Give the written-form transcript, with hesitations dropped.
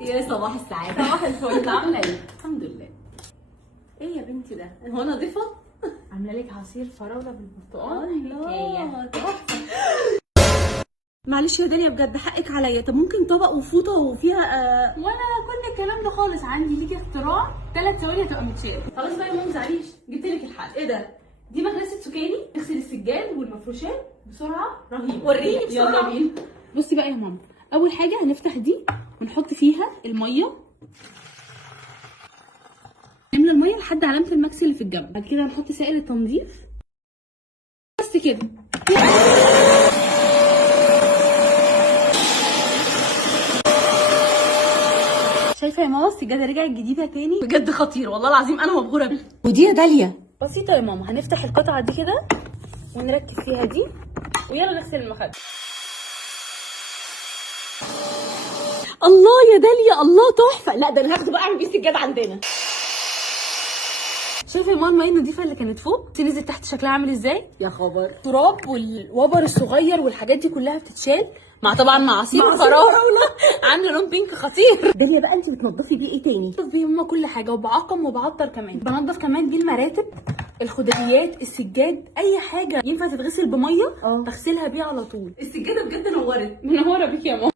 يا صباح السعادة. صباح الفل، عامله ايه؟ الحمد لله. ايه يا بنتي ده؟ هو نضيفة؟ عامله لك عصير فراوله بالبرتقال حكايه. معلش يا داليا بجد حقك عليا، طب ممكن طبق وفوطة وفيها وانا كل الكلام ده خالص عندي ليكي اختراع 3 ثواني هتبقى متشال. خلاص بقى يا ماما متزعليش، جبت لك الحل. ايه ده؟ دي مكنسة سكاني تغسل السجاد والمفروشات بسرعة رهيبة. وريني بسرعة. يلا بينا. بصي بقى يا ماما، اول حاجه هنفتح دي ونحط فيها الميه، نملى الميه لحد علامه الماكس اللي في الجنب. بعد كده هنحط سائل التنظيف بس كده. شايفه يا ماما السجاده رجعت جديده تاني، بجد خطير والله العظيم، انا مبهورة بيه. ودي يا داليا بسيطه يا ماما. هنفتح القطعه دي كده ونركب فيها دي، ويلا نغسل المخده. الله يا داليا، الله تحفة. لا ده انا هاخده بقى اعمل بيه السجاد عندنا. شايفه يا ماما الميه النضيفه اللي كانت فوق دي نزلت تحت شكلها عامل ازاي؟ يا خبر. التراب والوبر الصغير والحاجات دي كلها بتتشال مع طبعا مع عصير الفراوله عامله لون بينك خطير. داليا بقى انت بتنضفي بيه ايه تاني؟ بنضف بيه هما كل حاجه، وبعقم وبعطر كمان. بنضف كمان بيه المراتب، الخداديات، السجاد، اي حاجه ينفع تتغسل بميه بغسلها بيه على طول. السجادة بجد نورت. منوره بيك يا ماما.